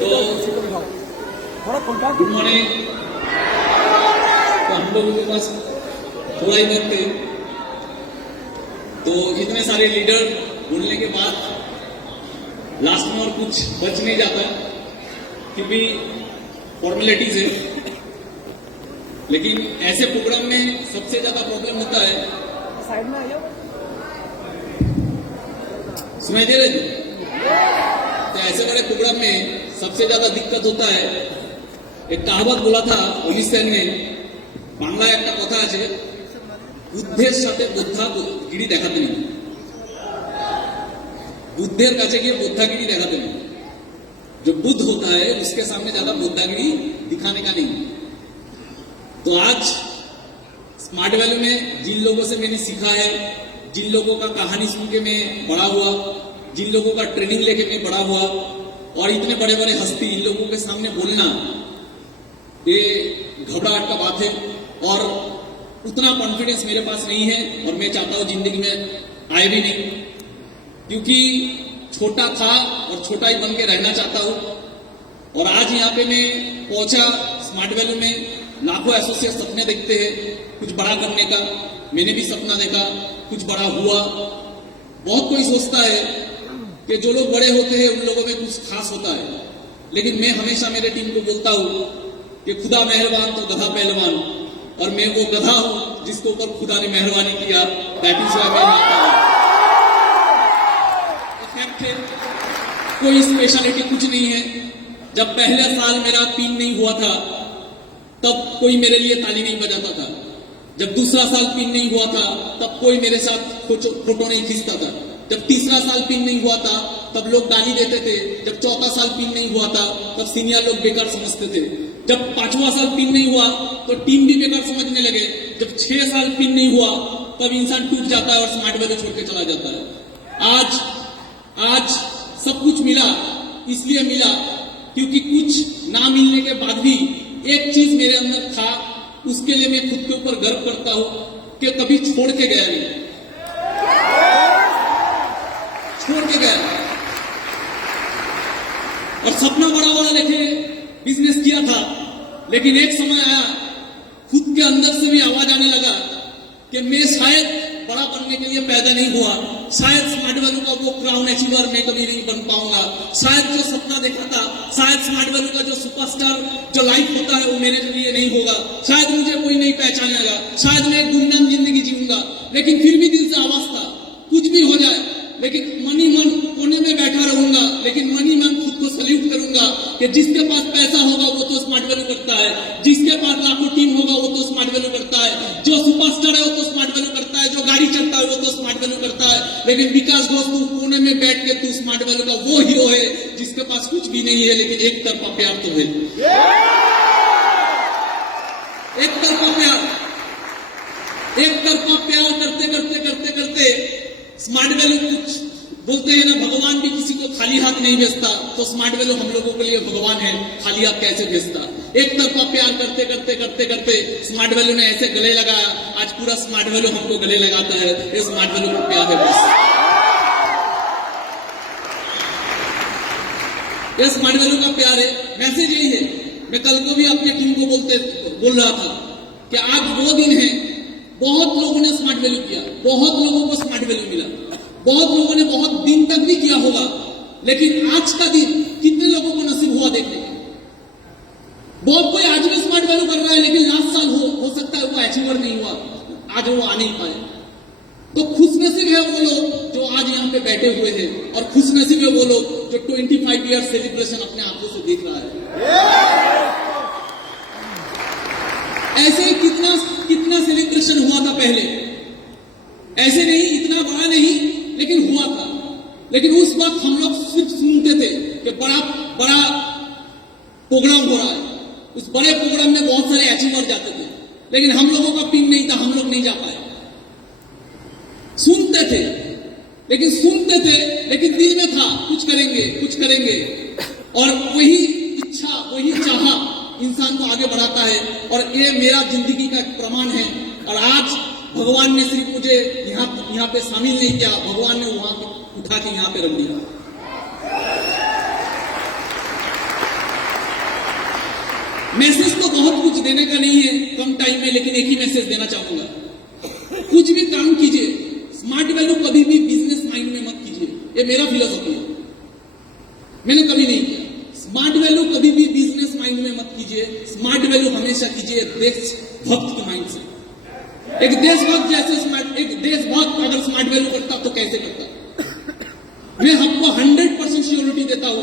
तो good morning. तो हम लोगों के पास थोड़ा ही वक्त है, तो इतने सारे लीडर बोलने के बाद लास्ट में और कुछ बच नहीं जाता, क्योंकि फॉर्मेलिटीज है। लेकिन ऐसे प्रोग्राम में सबसे ज्यादा प्रॉब्लम होता है, साइड में आइए, सुनाई दे रहे थे? तो ऐसे बड़े प्रोग्राम में सबसे ज्यादा दिक्कत होता है। एक कहावत बोला था अमित सेन ने, बांग्ला एक कथा আছে, বুদ্ধের সাথে বুদ্ধাগিরি দেখাতে নেই, बुद्धेर काছে गए बुद्धागिरी दिखाते नहीं। जो बुद्ध होता है उसके सामने ज्यादा बुद्धागिरी दिखाने का नहीं। तो आज स्मार्ट वैल्यू में जिन लोगों से मैंने सीखा है, जिन लोगों का कहानी सुन के मैं बड़ा हुआ, जिन लोगों का ट्रेनिंग लेके मैं बड़ा हुआ, और इतने बड़े बड़े हस्ती इन लोगों के सामने बोलना ये घबराहट का बात है। और उतना कॉन्फिडेंस मेरे पास नहीं है, और मैं चाहता हूं जिंदगी में आए भी नहीं, क्योंकि छोटा था और छोटा ही बन के रहना चाहता हूं। और आज यहाँ पे मैं पहुंचा स्मार्ट वैल्यू में। लाखों एसोसिएट सपने देखते हैं कुछ बड़ा करने का, मैंने भी सपना देखा, कुछ बड़ा हुआ। बहुत कोई सोचता है कि जो लोग बड़े होते हैं उन लोगों में कुछ खास होता है, लेकिन मैं हमेशा मेरे टीम को बोलता हूं कि खुदा मेहरबान तो गधा पहलवान, और मैं वो गधा हूं जिसके ऊपर खुदा ने मेहरबानी किया। दैट इज व्हाई मैं आता हूं। कोई स्पेशलिटी कुछ नहीं है। जब पहले साल मेरा पिन नहीं हुआ था तब कोई मेरे लिए ताली नहीं बजाता था। जब दूसरा साल पिन नहीं हुआ था तब कोई मेरे साथ फोटो नहीं खींचता था। जब तीसरा साल पिन नहीं हुआ था तब लोग गाली देते थे। जब चौथा साल पिन नहीं हुआ था तब सीनियर लोग बेकार समझते थे। जब पांचवा साल पिन नहीं हुआ तो टीम भी बेकार समझने लगे। जब 6 साल पिन नहीं हुआ तब इंसान टूट जाता है और स्मार्ट वैल्यू छोड़ के चला जाता है। आज सब कुछ मिला, इसलिए मिला क्योंकि कुछ ना मिलने के बाद भी एक चीज मेरे अंदर था, उसके लिए मैं खुद के ऊपर गर्व करता हूं कि कभी छोड़ के गया नहीं, छोड़ के गया। और सपना बड़ा बड़ा लेके बिजनेस किया था, लेकिन एक समय आया खुद के अंदर से भी आवाज आने लगा कि मैं शायद बड़ा बनने के लिए पैदा नहीं हुआ, शायद स्मार्ट वैल्यू का वो क्राउन अचीवर मैं कभी नहीं बन पाऊंगा, शायद जो सपना देखा था, शायद स्मार्ट वैल्यू का जो सुपरस्टार जो लाइफ होता है वो मेरे लिए नहीं होगा, शायद मुझे कोई नहीं पहचानेगा, शायद मैं एक गुमनाम जिंदगी जीऊंगा। लेकिन फिर भी दिल से आवाज था कुछ भी हो जाए, लेकिन मनी मन कोने में बैठा रहूंगा, लेकिन मनी मन खुद को सल्यूट करूंगा कि जिसके पास पैसा होगा वो तो स्मार्ट वैल्यू करता है, जिसके पास लाखों टीम होगा वो तो स्मार्ट वैल्यू करता है, जो सुपरस्टार है वो तो स्मार्ट वैल्यू करता है, जो गाड़ी चलता है वो तो स्मार्ट वैल्यू करता है। लेकिन विकास घोष तू कोने में बैठ के तू स्मार्ट वैल्यू का वो हीरो है जिसके पास कुछ भी नहीं है, लेकिन एक तरफा प्यार तो है। एक तरफा प्यार करते करते करते करते स्मार्ट वैल्यू कुछ बोलते हैं ना, भगवान भी किसी को खाली हाथ नहीं भेजता, तो स्मार्ट वैल्यू हम लोगों के लिए भगवान है, खाली हाथ कैसे भेजता। एक तरफा प्यार करते करते करते करते स्मार्ट वैल्यू ने ऐसे गले लगाया, आज पूरा स्मार्ट वैल्यू हमको गले लगाता है। ये स्मार्ट वैल्यू का प्यार है, बस ये स्मार्ट वैल्यू का प्यार है। मैसेज यही है। मैं कल को भी अपनी टीम को बोल रहा था कि आज वो दिन है, बहुत लोगों ने स्मार्ट वैल्यू किया, बहुत लोगों को स्मार्ट वैल्यू मिला, बहुत लोगों ने बहुत दिन तक भी किया होगा, लेकिन आज का दिन कितने लोगों को नसीब हुआ देखने का। बहुत कोई आज भी स्मार्ट वैल्यू कर रहा है, लेकिन लास्ट साल हो सकता है वो अचीवर नहीं हुआ, आज वो आ नहीं पाए। तो खुशनसीब है वो लोग जो आज यहाँ पे बैठे हुए हैं, और खुशनसीब है वो लोग जो 25 ईयर सेलिब्रेशन अपने आंखों से देख रहा है। ऐसे कितना सेलिब्रेशन हुआ था पहले, ऐसे नहीं, इतना बड़ा नहीं, लेकिन हुआ था। लेकिन उस वक्त हम लोग सिर्फ सुनते थे कि बड़ा प्रोग्राम हो रहा है, उस बड़े प्रोग्राम में बहुत सारे अचीवर जाते थे, लेकिन हम लोगों का पिन नहीं था, हम लोग नहीं जा पाए। सुनते थे, लेकिन दिल में था कुछ करेंगे, और वही इच्छा, वही चाहा इंसान को आगे बढ़ाता है। और ये मेरा जिंदगी का प्रमाण है। और आज भगवान ने सिर्फ मुझे यहाँ पे शामिल नहीं किया, भगवान ने वहां उठा के यहाँ पे रख दिया। मैसेज तो बहुत कुछ देने का नहीं है कम टाइम में, लेकिन एक ही मैसेज देना चाहूंगा, कुछ भी काम कीजिए, स्मार्ट वैल्यू कभी भी बिजनेस माइंड में मत कीजिए। ये मेरा फिलोसॉफी है, मैंने कभी नहीं किया। स्मार्ट वैल्यू कभी भी बिजनेस माइंड में मत कीजिए, स्मार्ट वैल्यू हमेशा कीजिए देशभक्त के माइंड से। एक देशभक्त जैसे एक देशभक्त अगर स्मार्ट वैल्यू करता तो कैसे करता? मैं आपको 100% श्योरिटी देता हूं,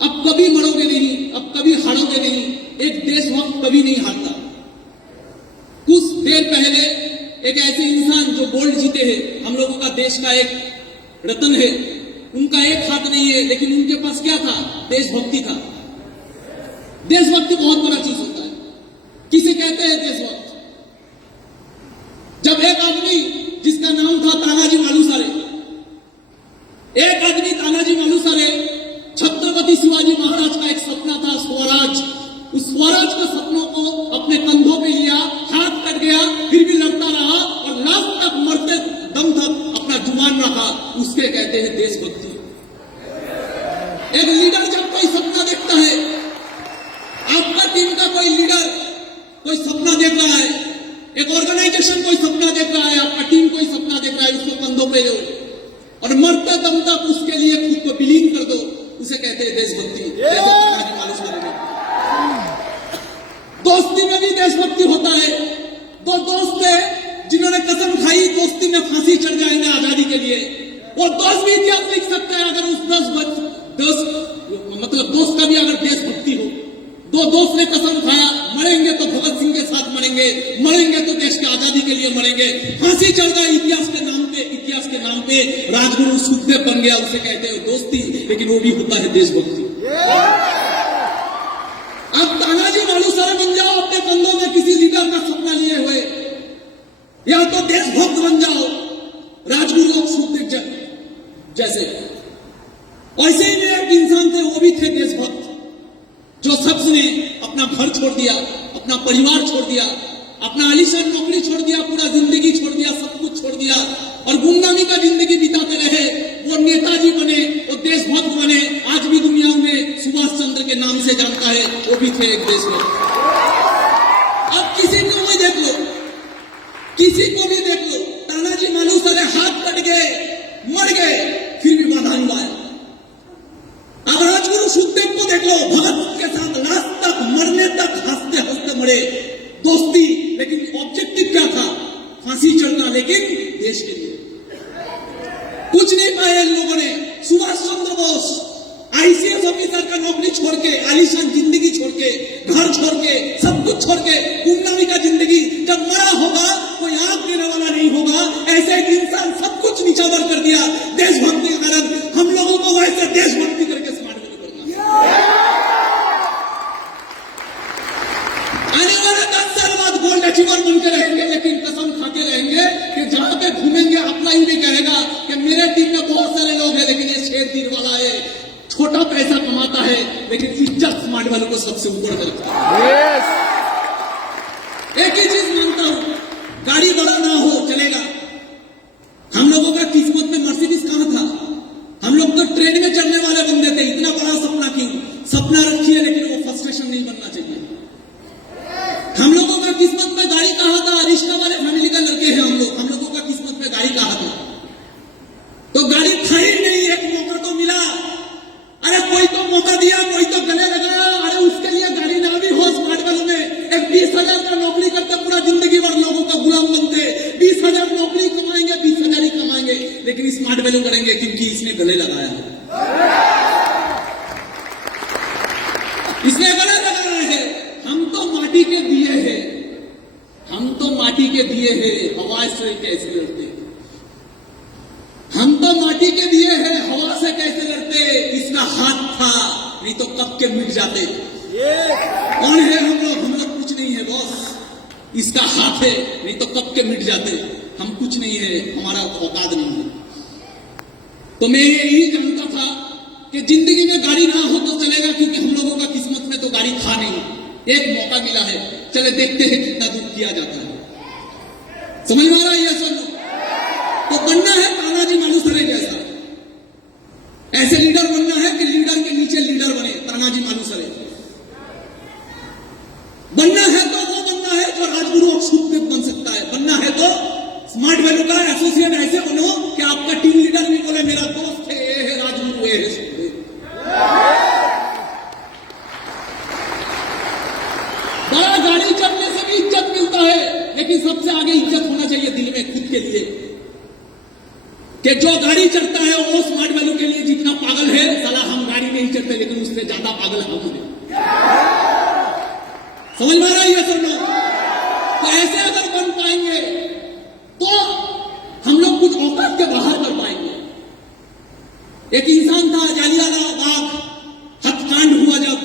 अब कभी मरोगे नहीं, अब कभी हारोगे नहीं। एक देशभक्त कभी नहीं हारता। कुछ देर पहले एक ऐसे इंसान जो गोल्ड जीते हैं, हम लोगों का देश का एक रत्न है, उनका एक हाथ नहीं है, लेकिन उनके पास क्या था? देशभक्ति था। देशभक्ति बहुत बड़ा चीज होता है। किसे कहते हैं देशभक्त? जब एक आदमी जिसका नाम था तानाजी मालुसरे, एक आदमी तानाजी मालुसरे, छत्रपति शिवाजी महाराज का एक सपना था स्वराज, उस स्वराज के सपनों को अपने कंधों पे लिया, हाथ कट गया, फिर भी लड़ता रहा और लास्ट तक मरते दम तक अपना जुबान रखा, उसके कहते हैं देशभक्ति। एक लीडर जब कोई सपना देखता है, आपका टीम का कोई लीडर कोई सपना देख रहा है, एक ऑर्गेनाइजेशन कोई सपना देख रहा है, आपका टीम कोई सपना देख रहा है, उसको कंधों पे लो और मरते दम तक उसके लिए खुद को विलीन कर दो, उसे कहते हैं देशभक्ति। दोस्ती में भी देशभक्ति होता है। दो दोस्त थे जिन्होंने कसम खाई दोस्ती में फांसी चढ़ जाएंगे आजादी के लिए, वो दोस्त भी इतिहास लिख सकते हैं अगर उस दोस्त का भी अगर देशभक्ति हो। दो दोस्त ने कसम खाया, मरेंगे तो भगत सिंह के साथ मरेंगे, मरेंगे तो देश की आजादी के लिए मरेंगे, फांसी चढ़ गई इतिहास के नाम पे राजगुरु सुखदेव बन गया, उसे कहते हैं दोस्ती, लेकिन वो भी होता है देशभक्ति। अब तानाजी मालुसरे बन जाओ अपने कंधों में किसी लीडर का सपना लिए हुए, या तो देशभक्त बन जाओ राजगुरु सुखदेव जैसे। ऐसे ही में एक इंसान थे, वो भी थे देशभक्त, जो शख्स ने अपना घर छोड़ दिया, अपना परिवार छोड़ दिया, अपना आलीशान नौकरी छोड़ दिया, पूरा जिंदगी छोड़ दिया, सब कुछ छोड़ दिया और गुमनामी का जिंदगी बिताते रहे। वो नेताजी बने, वो देशभक्त बने, आज भी दुनिया में सुभाष चंद्र के नाम से जानता है, वो भी थे एक देशभक्त। अब किसी को भी देख लो, किसी को भी देख लो, तानाजी मालुसरे हाथ कट गए, मर गए, फिर भी बधाई आया। अब राजगुरु सुखदेव को देख लो, भगत के साथ लास्ट तक मरने तक हंसते हंसते मरे, दोस्ती, लेकिन ऑब्जेक्टिव क्या था? फांसी चढ़ना, लेकिन देश के लिए कुछ नहीं पाए इन लोगों ने। सुभाष चंद्र बोस आईसीएस ऑफिसर का नौकरी छोड़ के, आलीशान जिंदगी छोड़ के, घर छोड़ के, सब कुछ छोड़ के, गुमनामी का जिंदगी, जब मरा होगा कोई आंख देने वाला नहीं होगा, ऐसे एक इंसान सब कुछ नीचावर कर दिया देशभक्ति के कारण। हम लोगों को वैसे देशभक्ति करके स्मार्ट वैल्यू करना। आने वाले 10 साल बाद गोल्ड अचीवर बन के रहेंगे, लेकिन कसम खाते रहेंगे कि जहां पे घूमेंगे अपना ही भी कहेगा कि मेरे टीम में बहुत सारे लोग हैं, लेकिन ये शेर तीर वाला है, छोटा पैसा कमाता है, लेकिन इज्जत स्मार्ट वैल्यू को सबसे ऊपर करता है। एक ही चीज मानता हूं, गाड़ी बड़ा ना हो चलेगा। हम लोगों का किस्मत में मर्सिडीज कहां था? हम लोग तो ट्रेन में चढ़ने वाले बंदे थे। इतना बड़ा सपना क्यों? सपना रखिए, लेकिन वो फ्रस्ट्रेशन नहीं बनना चाहिए। हम लोगों का किस्मत में गाड़ी कहां था? रिश्ता वाले फैमिली का लड़के हैं हम लोगों का किस्मत में गाड़ी कहां था? तो गाड़ी था ही नहीं, एक मौका तो मिला, अरे कोई तो मौका दिया, कोई तो गले लगाया, अरे उसके लिए गाड़ी ना भी हो स्मार्ट वैल्यू में। एक 20,000 का नौकरी करते पूरा जिंदगी भर लोगों का गुलाम बनते, 20,000 नौकरी कमाएंगे, 20,000 ही कमाएंगे, लेकिन स्मार्ट वैल्यू करेंगे क्योंकि इसने गले लगाया, इसने गले लगाया है। हम तो माटी के दिए हैं, हम तो माटी के दिए हैं, हवा से कैसे लड़ते? हम तो माटी के दिए हैं, हवा से कैसे लड़ते? इसका हाथ था, नहीं तो कब के मिट जाते। कौन है हम लोग कुछ नहीं है बॉस। इसका हाथ है, नहीं तो कब के मिट जाते। हम कुछ नहीं है, हमारा औकात नहीं है। तो मैं यही जानता था कि जिंदगी में गाड़ी ना हो तो चलेगा, क्योंकि हम लोगों का किस्मत में तो गाड़ी था नहीं। एक मौका मिला है, चले देखते हैं कितना दूर किया जाता है। समझ में आ रहा है ये सब? तो बनना है तानाजी मालुसरे जैसा, ऐसे लीडर बनना है कि लीडर के नीचे लीडर बने, तानाजी मालुसरे। करते हैं सुबह। बड़ा गाड़ी चढ़ने से भी इज्जत मिलता है, लेकिन सबसे आगे इज्जत होना चाहिए दिल में खुद के लिए, कि जो गाड़ी चढ़ता है वो स्मार्ट वैल्यू के लिए जितना पागल है, साला हम गाड़ी नहीं चढ़ते लेकिन उससे ज्यादा पागल हम हैं। समझ में आ रहा है ये सर? तो ऐसे अगर बन पाएंगे तो हम लोग कुछ औकात के बाहर कर पाएंगे। एक इंसान था, जालियांवाला बाग हत्याकांड हुआ जब,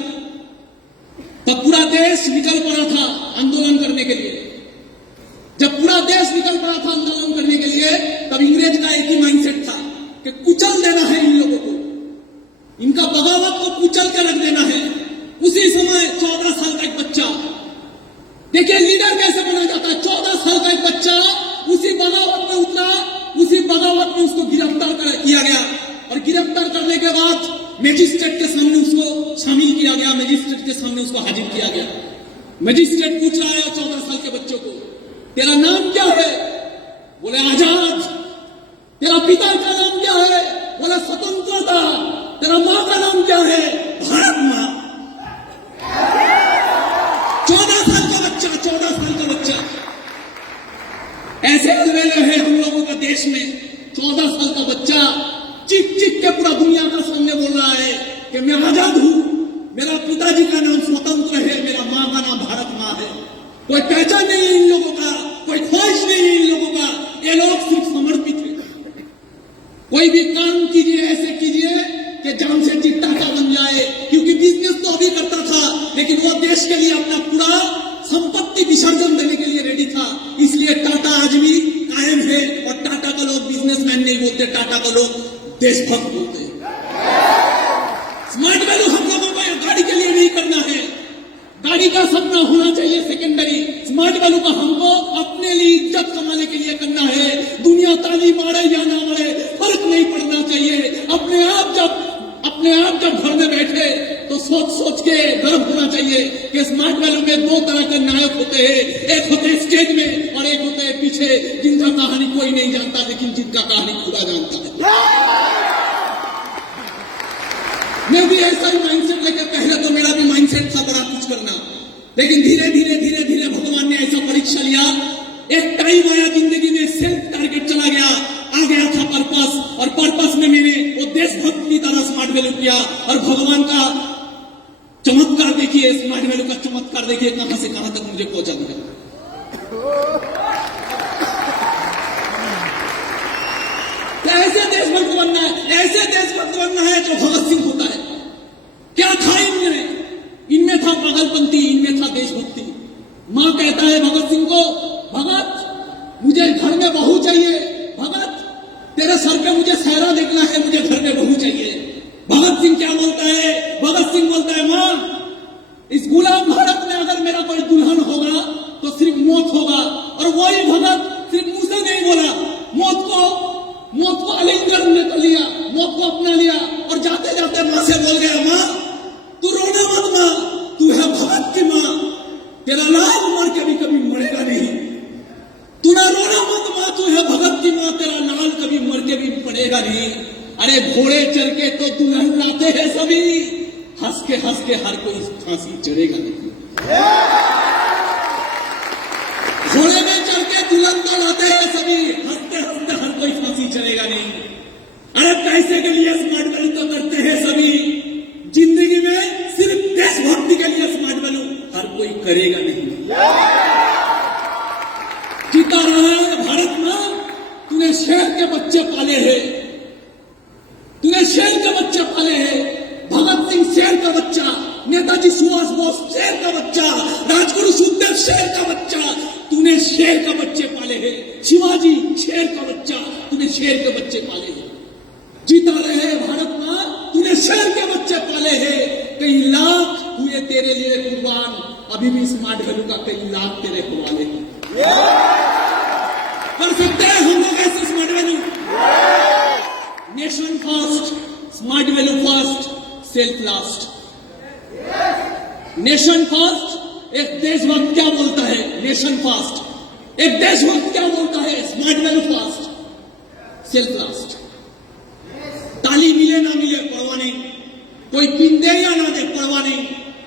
तब पूरा देश निकल पड़ा था आंदोलन करने के लिए। जब पूरा देश निकल पड़ा था आंदोलन करने के लिए, तब अंग्रेज का एक ही माइंडसेट था कि कुचल देना है इन लोगों को, इनका बगावत को कुचल के रख देना है। उसी समय 14 साल का एक बच्चा, देखिए लीडर कैसे बना जाता है। 14 साल का एक बच्चा उसी बगावत में उतरा, उसी बगावत में उसको गिरफ्तार किया गया, और गिरफ्तार करने के बाद मजिस्ट्रेट के सामने उसको शामिल किया गया, मजिस्ट्रेट के सामने उसको हाजिर किया गया। मजिस्ट्रेट पूछ रहा है 14 साल के बच्चों को, तेरा नाम क्या है? बोले आजाद। तेरा पिता का नाम क्या है? बोले स्वतंत्रता। तेरा माँ का नाम क्या है? भारत माँ। 14 साल का बच्चा, 14 साल का बच्चा। ऐसे अलवेले हैं हम लोगों का देश में। 14 साल का बच्चा चीख चीख के पूरा दुनिया का सामने बोल रहा है कि मैं आजाद हूं, मेरा पिताजी का नाम स्वतंत्र है, मेरा मां का नाम भारत मां है। कोई पहचान नहीं है इन लोगों का, कोई ख्वाहिश नहीं है इन लोगों का। ये लोग सिर्फ समर्पित है। कोई भी काम कीजिए, ऐसे कीजिए कि जान से चिट्टा का बन जाए, क्योंकि बिजनेस तो अभी करता था, लेकिन वो देश के लिए अपना पूरा संपत्ति विसर्जन देने के लिए रेडी था। इसलिए टाटा आज भी कायम है, और टाटा का लोग बिजनेसमैन नहीं बोलते, टाटा का लोग देशभक्त बोलते हैं। स्मार्ट वैल्यू हम लोगों को गाड़ी के लिए नहीं करना है, गाड़ी का सपना होना चाहिए सेकेंडरी। स्मार्ट वैल्यू का हमको अपने लिए इज्जत कमाने के लिए करना है। दुनिया ताली मारे या ना मारे फर्क नहीं पड़ना चाहिए। अपने आप जब घर में बैठे तो सोच के गर्व होना चाहिए कि स्मार्ट वैल्यू में 2 तरह के नायक होते हैं। एक होते हैं स्टेज में और एक होते हैं पीछे, जिनका कहानी कोई नहीं जानता लेकिन जिनका कहानी खुदा जानता है। मैं भी ऐसा ही माइंडसेट लेकर, पहले तो मेरा भी माइंडसेट था बड़ा कुछ करना, लेकिन धीरे धीरे भगवान ने ऐसा परीक्षा लिया। एक टाइम आया जिंदगी में, सेल्फ टारगेट चला गया, आ गया था पर्पस, और पर्पस में मैंने वो देशभक्त की तरह स्मार्ट वैल्यू किया। और भगवान का चमत्कार देखिए, स्मार्ट वैल्यू का चमत्कार देखिए, कहां से कहां तक मुझे पहुंचा दिया। ऐसे देशभक्त बनना है, ऐसे देशभक्त बनना है जो भगत सिंह होता है। क्या था इनमें था पागलपंती, इनमें था देशभक्ति। मां कहता है भगत सिंह को, भगत मुझे घर में बहू चाहिए, भगत तेरे सर पे मुझे सहरा देखना है, मुझे घर में बहू चाहिए। भगत सिंह क्या बोलता है? भगत सिंह बोलता है, मां इस गुलाम भारत में अगर मेरा कोई दुल्हन होगा तो सिर्फ मौत होगा। और वही भगत सिर्फ मुंह से नहीं बोला, मौत को आलिंगन में तो लिया, मौत को अपना लिया, और जाते जाते मां से बोल गया, मां तू रोना मत, मां तू है भगत की मां, तेरा लाल मर के भी कभी मरेगा नहीं। तू ना रोना मत मां, तू है भगत की मां, तेरा लाल कभी मर के भी पड़ेगा नहीं। अरे घोड़े चढ़ के तो दुल्हन लाते हैं सभी, हंस के हर कोई फांसी चढ़ेगा नहीं। घोड़े में चढ़ के दुल्हन तो लाते हैं सभी, हंसते हर कोई फांसी चढ़ेगा नहीं। अरे पैसे के लिए स्मार्ट वैल्यू तो करते हैं सभी, जिंदगी में सिर्फ देशभक्ति के लिए स्मार्ट वैल्यू हर कोई करेगा नहीं। जीता रहा भारत मां, तूने शेर के बच्चे पाले हैं, तूने शेर के बच्चे पाले हैं। भगत सिंह शेर का बच्चा, नेताजी सुभाष बोस शेर का बच्चा, राजगुरु सुखदेव शेर का बच्चा, तूने शेर का बच्चे पाले हैं। शिवाजी शेर का बच्चा, तूने शेर के बच्चे पाले हैं। जीता रहे भारत मां, तूने शेर के बच्चे पाले हैं। कई लाख हुए तेरे लिए कुर्बान, अभी भी स्मार्ट वैल्यू का कई लाख तेरे हवाले हैं। कर सकते हैं हम लोग ऐसे smart value? Nation first, smart value first, self last. Nation first, एक देशभक्त क्या बोलता है? Nation first. एक देशभक्त क्या बोलता है? Smart value first, self last. ताली मिले ना मिले कोई पिंदे या ना दे, परवाह नहीं,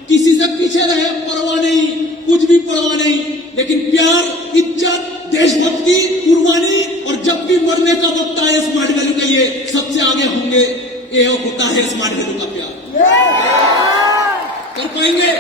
किसी से पीछे रहे, परवाह नहीं, कुछ भी परवाह नहीं, लेकिन प्यार, इज्जत, देशभक्ति, कुर्बानी, और जब भी मरने का वक्त आए स्मार्ट वैल्यू का ये सबसे आगे होंगे। ये होता है स्मार्ट वैल्यू का प्यार। कर पाएंगे?